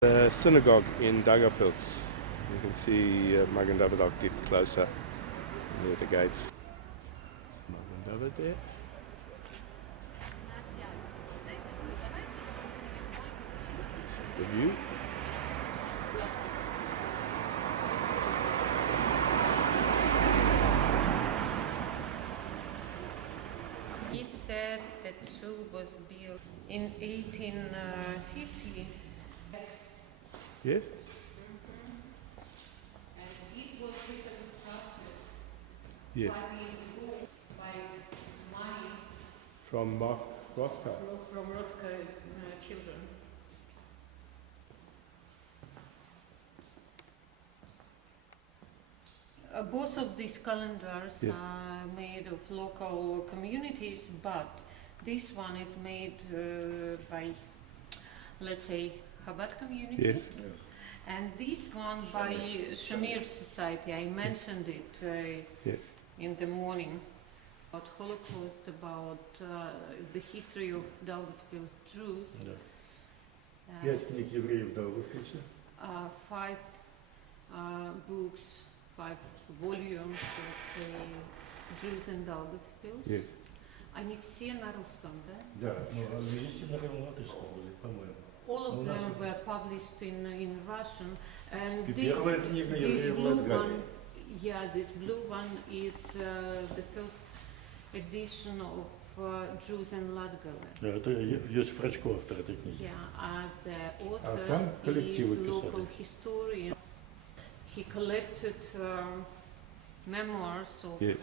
The synagogue in Daugavpils. You can see Magen David a bit closer near the gates. Magen David there. This is the view. He said that shul was built in 1850. Yes? And it was reconstructed Yes. 5 years ago by money From Mark Rothko. from Rothko children. Both of these calendars Yeah. are made of local communities, but this one is made by, let's say, Chabad community. Yes. And this one by Shamir Society. I mentioned it Yeah. in the morning about Holocaust, about the history of Daugavpils Jews. Да. Uh, 5 книг евреев в Даугавпилсе. 5 books, 5 volumes, let's say, Jews in Daugavpils. Yes. Они все на русском, да? Да, ну, они есть и на латышском были, по-моему. All of У нас them were published in Russian. And И this, первая книга this евреев в blue Латгалии. one, yeah, this blue one is the first edition of Jews in Latgale. Да, это Йосиф Рачко, автор этой книги. Yeah, and the author там коллективы is писали. local historian. He collected memoirs of Yes.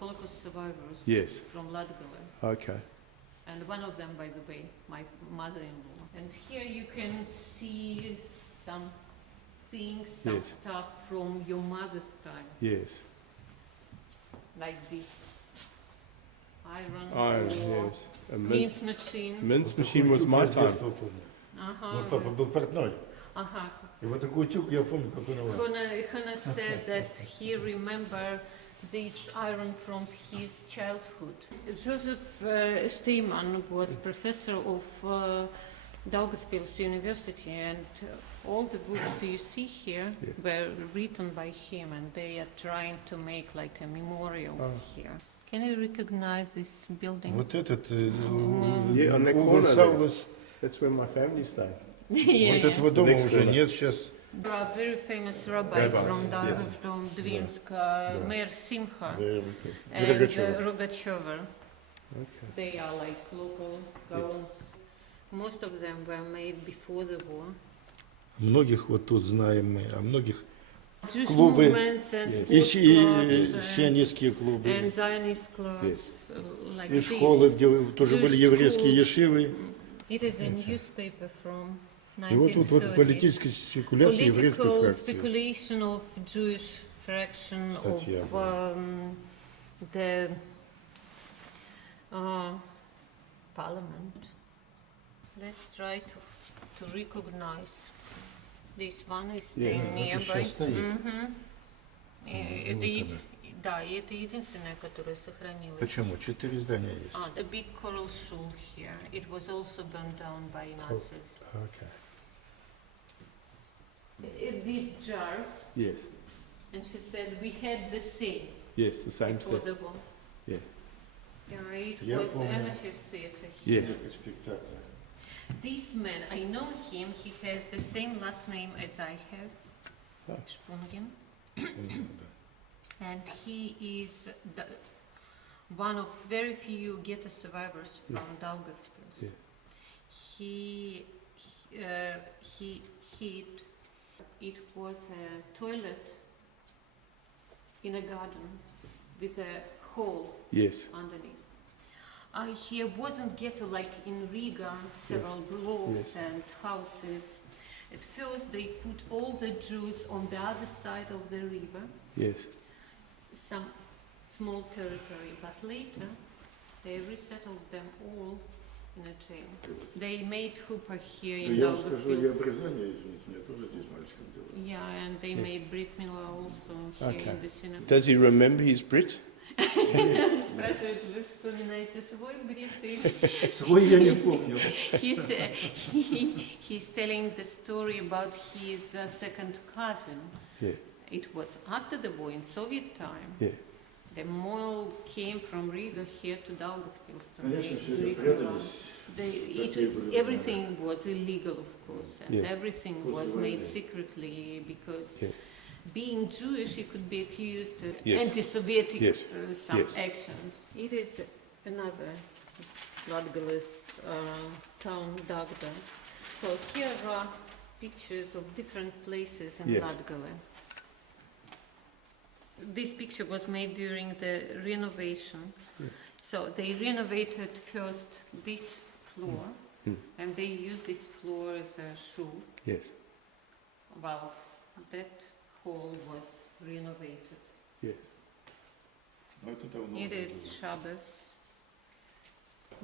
Holocaust survivors Yes. from Latgale. Okay. And one of them, by the way, my mother-in-law. And here you can see some things, some Yes. stuff from your mother's time, Yes. like this iron, Iron, or yes. A mince machine. mince machine was my Я с time. детства помню. Uh-huh. Вот папа был портной. Uh-huh. И вот такой утюг я помню, как он у вас. Hona said that he remembered this iron from his childhood. Joseph Steyman was professor of Daugavpils University, and all the books you see here Yeah. were written by him, and they are trying to make like a memorial Oh. here. Can you recognize this building? Вот этот Yeah, on the угол corner Саулас. That's where my family stayed. Yeah, Вот yeah. этого дома Next уже corner. нет сейчас. There are very famous rabbis Rabbis, from yes. from Dvinsk, Да. Meir Simcha. Да, And Рогачева. Rogachover. Okay. They are like local gowns. Most of them were made before the war. Многих вот тут знаем мы, а многих Jewish Клубы, movements and yes. и sports clubs сионистские and клубы, Zionist clubs Yes. like и this. школы, где тоже были Jewish еврейские schools. есшивы. It is a newspaper from И вот тут вот 1930. политическая спекуляция еврейской Political фракции. speculation of Jewish fraction Статья of была. the parliament. Let's try to recognize. This one is Yes. staying Вот nearby. сейчас стоит. Мгм. И вот это она. да, и это единственное, которое сохранилось. Почему? 4 здания есть. A big coral shul here. It was also burned down by Nazis. Okay. These jars, Yes. and she said we had the same Yes, the same before set. the war. Yeah. Yeah, it Я was помню. amateur theater here. Yes. Несколько спектаклей. This man, I know him. He has the same last name as I have, Oh. Spungin, Да. and he is one of very few ghetto survivors from Daugavpils. Yeah. He hid. It was a toilet in a garden with a hole Yes. underneath. Here wasn't ghetto like in Riga, several blocks Yes. and houses. At first they put all the Jews on the other side of the river, Yes. some small territory, but later they resettled them all in a jail. They made chuppah here in Я вам скажу, я Daugavpils. обрезание, извините, меня тоже здесь мальчиком делали. Yeah, and they Yeah. made Brit Milah also here Okay. in the synagogue. Does he remember his Brit? Спрашивают, вы вспоминаете свой бриф? Свой я не помню. He's telling the story about his second cousin. Yeah. It was after the war in Soviet time. Yeah. The mole came from Riga here to Daugavpils. Конечно, все это прятались. Everything was illegal, of course, and Yeah. everything was made secretly because Yeah. being Jewish, you could be accused of Yes. anti-Sovietic Yes. some Yes. actions. It is another Latgales town, Dagda. So here are pictures of different places in Yes. Latgale. This picture was made during the renovation. Yeah. So they renovated first this floor, and they used this floor as a shul. Yes. Well, that hall was renovated. Yes. Но это давно It уже is было. Shabbos.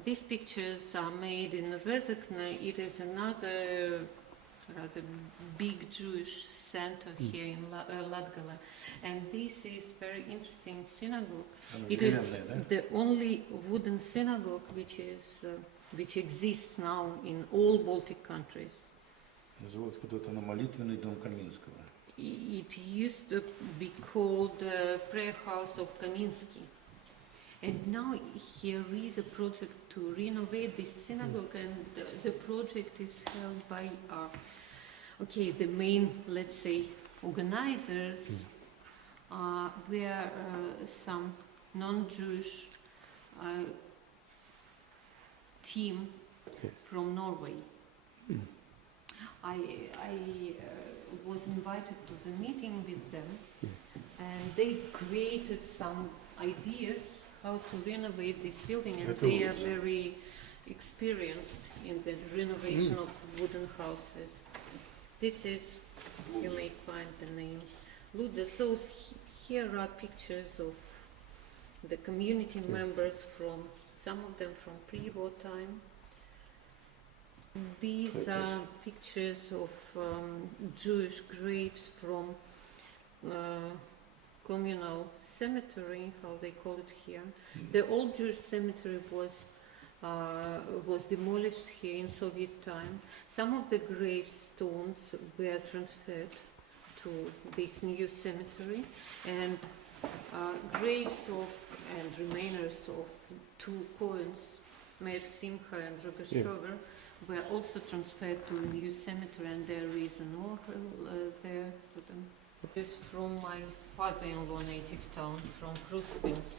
These pictures are made in Rezekne. It is another rather big Jewish center here in Latgale. And this is very interesting synagogue. Оно It is деревянное, да? the only wooden synagogue which exists now in all Baltic countries. Называлось когда-то на молитвенный дом Каминского. It used to be called Prayer House of Kaminsky. And now here is a project to renovate this synagogue, and the project is held by the main, let's say, organizers were some non-Jewish team from Norway. I was invited to the meeting with them, and they created some ideas how to renovate this building, and they are very experienced in the renovation of wooden houses. This is, you may find the name, Ludza. So here are pictures of the community members from, some of them from pre-war time. These are pictures of Jewish graves from communal cemetery, how they call it here. The old Jewish cemetery was demolished here in Soviet time. Some of the gravestones were transferred to this new cemetery, and graves of and remainers of two Cohens, Meir Simcha and Rogashover, were also transferred to a new cemetery, and there is an orchel there. It's from my father-in-law native town, from Kruspils.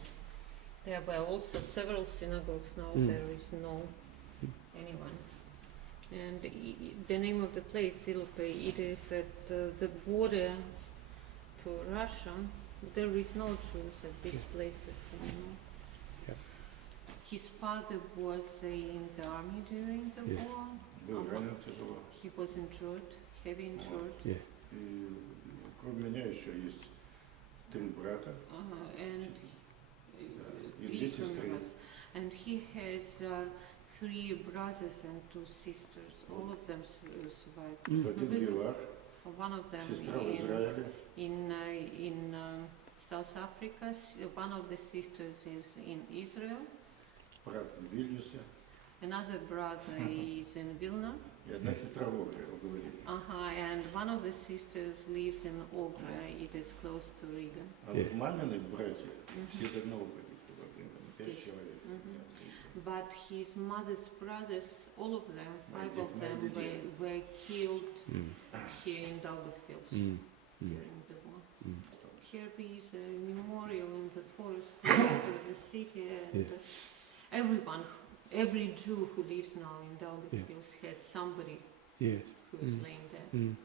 There were also several synagogues. Now there is no anyone. And the name of the place, Zilpe, it is at the border to Russia. There is no Jews at these places anymore. Yeah. His father was in the army during the Yeah. war. Был ранен тяжело. He was injured, heavy injured. Yeah. И кроме меня еще есть 3 брата. And И 2 сестры. And he has 3 brothers and 2 sisters. All of them survived. Один в ЮАР, One of them сестра в Израиле. in South Africa. One of the sisters is in Israel. Брат в Вильнюсе. Another brother is in Vilna. И одна сестра в Огре, в Голове. And one of the sisters lives in Ogra. It is close to Riga. А вот мамины братья все давно погибли во время. 5 человек. But his mother's brothers, all of them, 5 of them were killed here in Daugavpils during the war. Here is a memorial in the forest close to the city, and every Jew who lives now in Daugavpils has somebody Yes. who is laying there.